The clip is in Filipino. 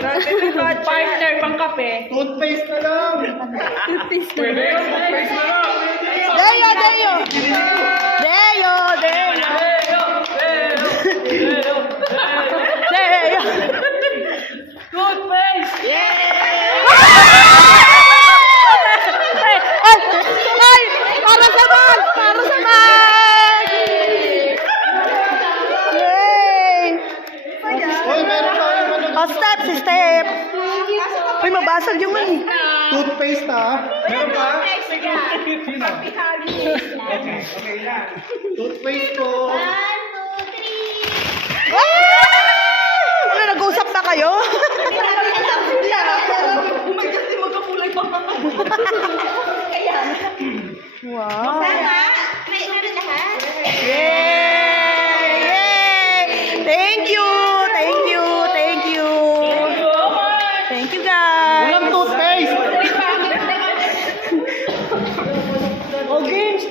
Partner pang kape. Toothpaste na lang. Pwede yun, toothpaste na lang. Deo! Toothpaste! Ay! Para sa bag! Yay! Hoy, meron pa yung ano. Oh, step! Uy, mabasag yung ano. Toothpaste ha. Meron pa? Toothpaste ko. Ano, nag-usap na kayo? Wow! Yay! Thank you, guys! Walang toothpaste. Oh, games.